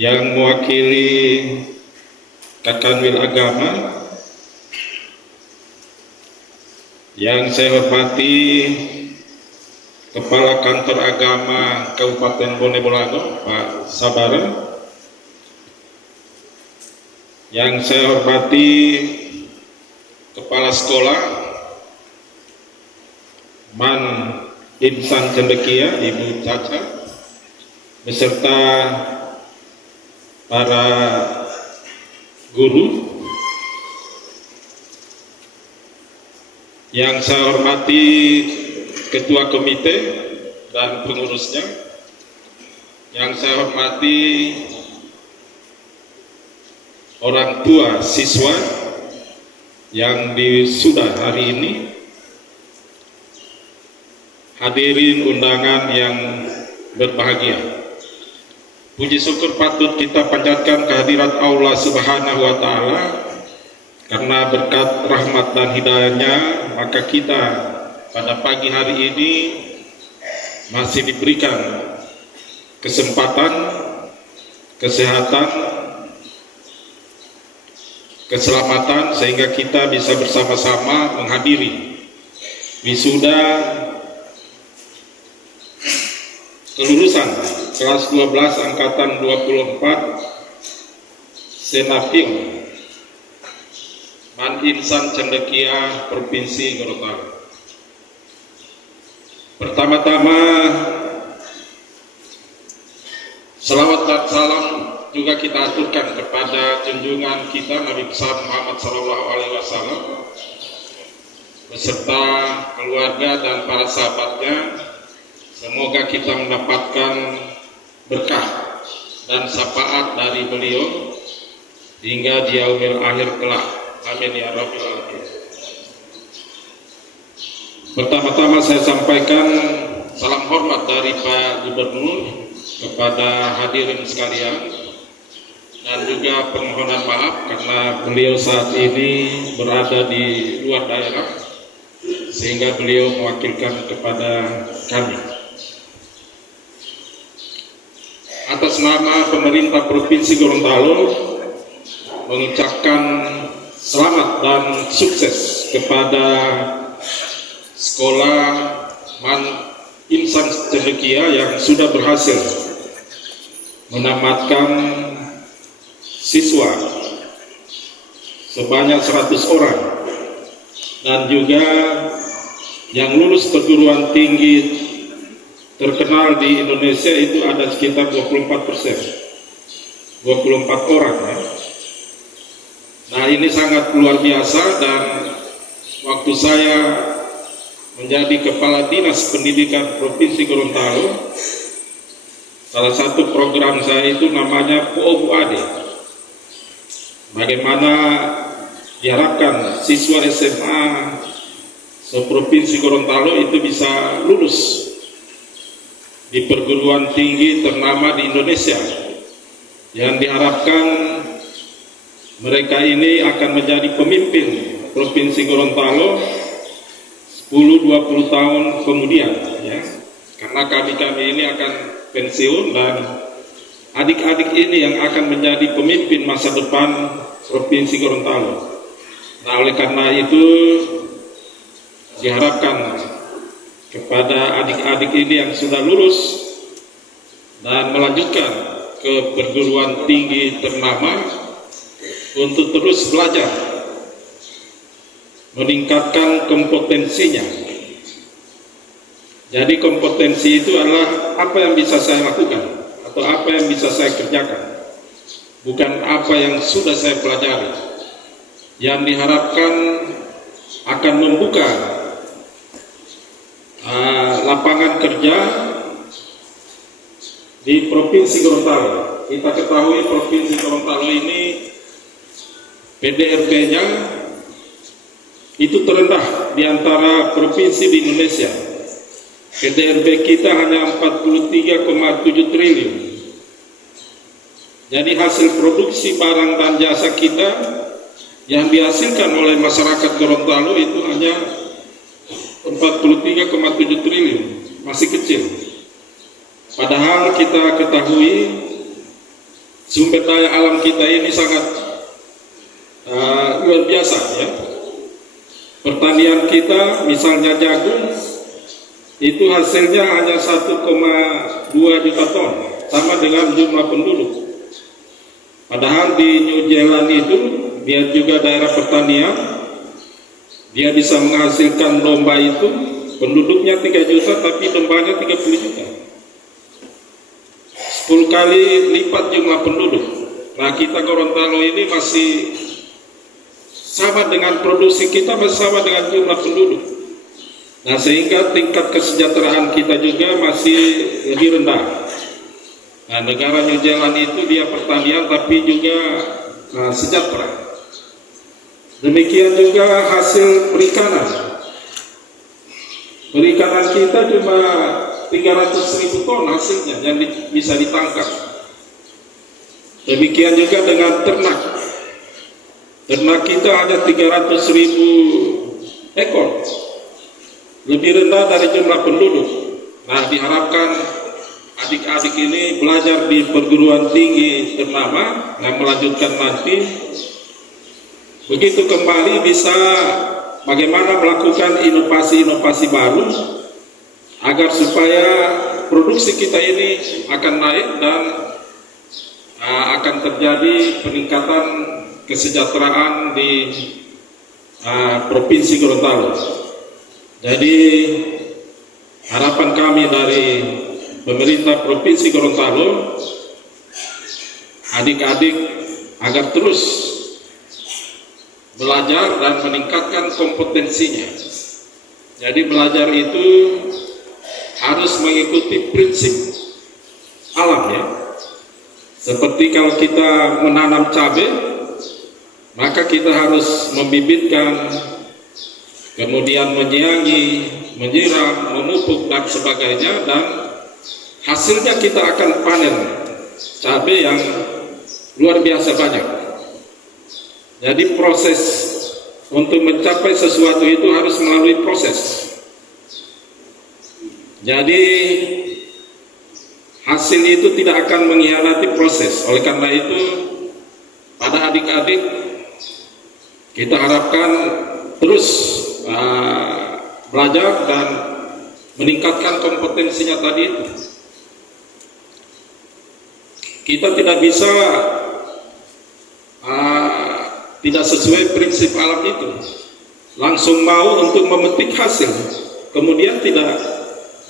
yang mewakili Kakanwil Agama, yang saya hormati Kepala Kantor Agama Kabupaten Bone Bolango, Pak Sabara, yang saya hormati Kepala Sekolah Man Insan Cendekia, Ibu Caca, beserta para guru, yang saya hormati Ketua Komite dan pengurusnya, yang saya hormati orang tua siswa yang sudah hari ini, hadirin undangan yang berbahagia. Puji syukur patut kita panjatkan kehadirat Allah Subhanahu wa Ta'ala, karena berkat rahmat dan hidayahnya maka kita pada pagi hari ini masih diberikan kesempatan, kesehatan, keselamatan, sehingga kita bisa bersama-sama menghadiri wisuda kelulusan kelas 12 angkatan 24 Senapil Man Insan Cendekia Provinsi Gorontalo. Pertama-tama selawat dan salam juga kita aturkan kepada junjungan kita Nabi besar Muhammad SAW beserta keluarga dan para sahabatnya. Semoga kita mendapatkan berkah dan syafaat dari beliau hingga di yaumil akhir kelak. Amin ya rabbal alamin. Pertama-tama saya sampaikan salam hormat dari Pak Gubernur kepada hadirin sekalian, dan juga permohonan maaf karena beliau saat ini berada di luar daerah sehingga beliau mewakilkan kepada kami. Atas nama pemerintah Provinsi Gorontalo mengucapkan selamat dan sukses kepada Sekolah Man Insan Cendekia yang sudah berhasil menamatkan siswa sebanyak 100 orang, dan juga yang lulus perguruan tinggi terkenal di Indonesia itu ada sekitar 24%, 24 orang ya. Nah, ini sangat luar biasa, dan waktu saya menjadi Kepala Dinas Pendidikan Provinsi Gorontalo, salah satu program saya itu namanya POBUAD. Bagaimana diharapkan siswa SMA se-Provinsi Gorontalo itu bisa lulus di perguruan tinggi ternama di Indonesia, yang diharapkan mereka ini akan menjadi pemimpin Provinsi Gorontalo 10-20 tahun kemudian ya. Karena kami ini akan pensiun, dan adik-adik ini yang akan menjadi pemimpin masa depan Provinsi Gorontalo. Nah, oleh karena itu diharapkan kepada adik-adik ini yang sudah lulus dan melanjutkan ke perguruan tinggi ternama untuk terus belajar, meningkatkan kompetensinya. Jadi kompetensi itu adalah apa yang bisa saya lakukan atau apa yang bisa saya kerjakan, bukan apa yang sudah saya pelajari, yang diharapkan akan membuka lapangan kerja di Provinsi Gorontalo. Kita ketahui Provinsi Gorontalo ini PDRB-nya itu terendah di antara provinsi di Indonesia. PDRB kita hanya 43,7 triliun. Jadi hasil produksi barang dan jasa kita yang dihasilkan oleh masyarakat Gorontalo itu hanya 43,7 triliun, masih kecil. Padahal kita ketahui sumber daya alam kita ini sangat luar biasa ya. Pertanian kita misalnya jagung itu hasilnya hanya 1,2 juta ton, sama dengan jumlah penduduk. Padahal di New Zealand itu dia juga daerah pertanian, dia bisa menghasilkan domba itu penduduknya 3 juta tapi dombanya 30 juta, 10 kali lipat jumlah penduduk. Nah, kita Gorontalo ini masih sama dengan produksi kita, masih sama dengan jumlah penduduk. Nah, sehingga tingkat kesejahteraan kita juga masih lebih rendah. Nah, negara New Zealand itu dia pertanian tapi juga sejahtera. Demikian juga hasil perikanan. Perikanan kita cuma 300.000 ton hasilnya yang bisa ditangkap. Demikian juga dengan ternak. Ternak kita ada 300.000 ekor, lebih rendah dari jumlah penduduk. Nah, diharapkan adik-adik ini belajar di perguruan tinggi ternama, yang melanjutkan nanti, begitu kembali bisa bagaimana melakukan inovasi-inovasi baru, agar supaya produksi kita ini akan naik dan akan terjadi peningkatan kesejahteraan di Provinsi Gorontalo. Jadi harapan kami dari pemerintah Provinsi Gorontalo, adik-adik agar terus belajar dan meningkatkan kompetensinya. Jadi belajar itu harus mengikuti prinsip alam ya. Seperti kalau kita menanam cabai, maka kita harus membibitkan, kemudian menyiangi, menyiram, memupuk dan sebagainya, dan hasilnya kita akan panen cabai yang luar biasa banyak. Jadi proses untuk mencapai sesuatu itu harus melalui proses. Jadi hasil itu tidak akan mengkhianati proses. Oleh karena itu, pada adik-adik kita harapkan terus belajar dan meningkatkan kompetensinya tadi itu. Kita tidak bisa tidak sesuai prinsip alam itu, langsung mau untuk memetik hasil, kemudian tidak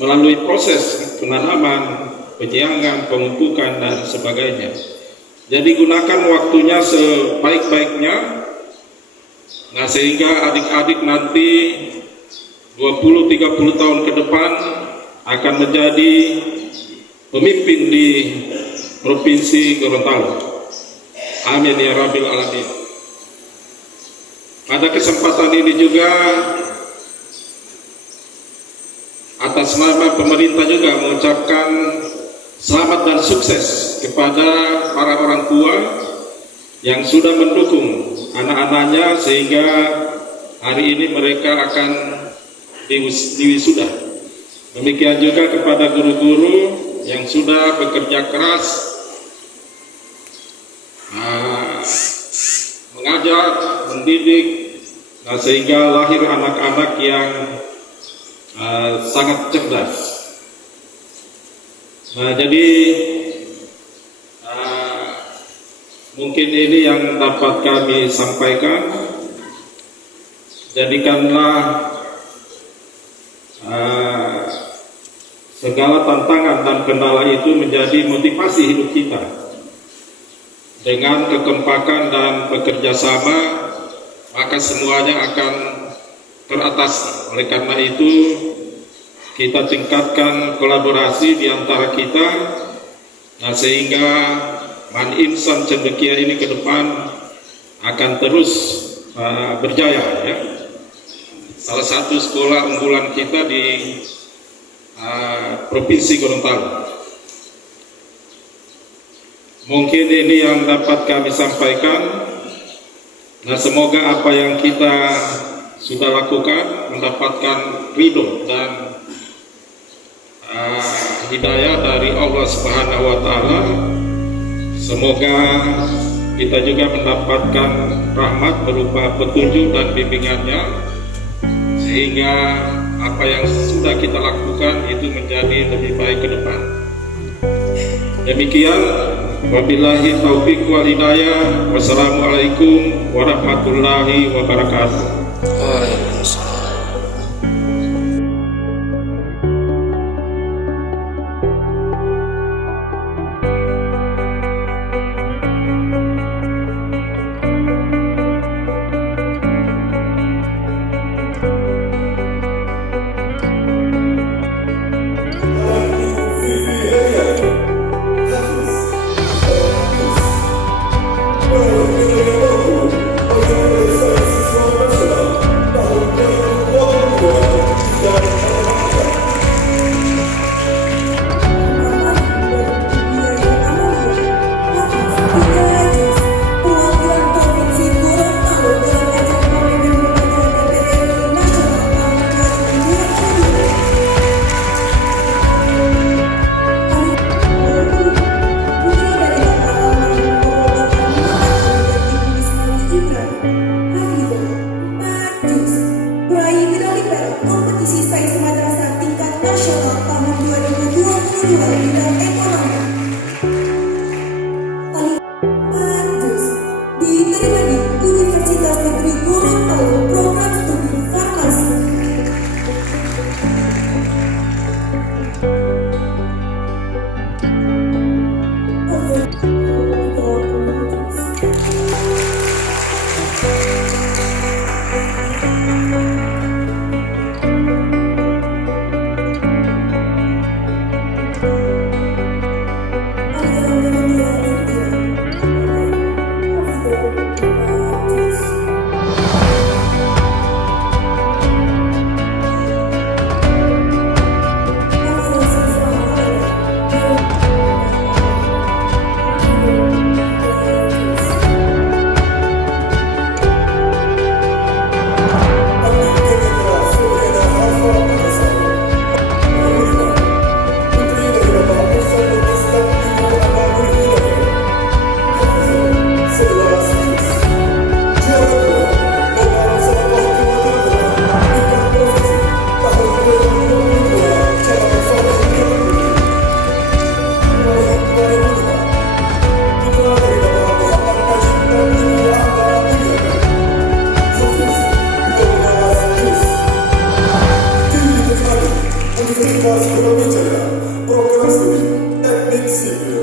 melalui proses penanaman, penyiangan, pemupukan dan sebagainya. Jadi gunakan waktunya sebaik-baiknya. Nah, sehingga adik-adik nanti 20-30 tahun ke depan akan menjadi pemimpin di Provinsi Gorontalo. Amin ya Rabbil Alamin. Pada kesempatan ini juga atas nama pemerintah juga mengucapkan selamat dan sukses kepada para orang tua yang sudah mendukung anak-anaknya sehingga hari ini mereka akan diwisuda. Demikian juga kepada guru-guru yang sudah bekerja keras mengajar, mendidik, sehingga lahir anak-anak yang sangat cerdas. Nah, jadi mungkin ini yang dapat kami sampaikan. Jadikanlah segala tantangan dan kendala itu menjadi motivasi hidup kita. Dengan kekompakan dan bekerja sama, maka semuanya akan teratasi. Oleh karena itu, kita tingkatkan kolaborasi di antara kita, nah sehingga Man Insan Cendekia ini ke depan akan terus berjaya ya. Salah satu sekolah unggulan kita di Provinsi Gorontalo. Mungkin ini yang dapat kami sampaikan. Nah, semoga apa yang kita sudah lakukan mendapatkan ridho dan hidayah dari Allah Subhanahu wa Ta'ala, Semoga kita juga mendapatkan rahmat berupa petunjuk dan bimbingannya, sehingga apa yang sudah kita lakukan itu menjadi lebih baik ke depan. Demikian, wabillahi taufiq wal hidayah. Wassalamualaikum warahmatullahi wabarakatuh. Waalaikumsalam. Kompetisi sains madrasah tingkat nasional tahun 2022 bidang ekonomi. Patus diterima di Universitas Negeri Gorontalo program studi farmasi. Program studi teknik sipil.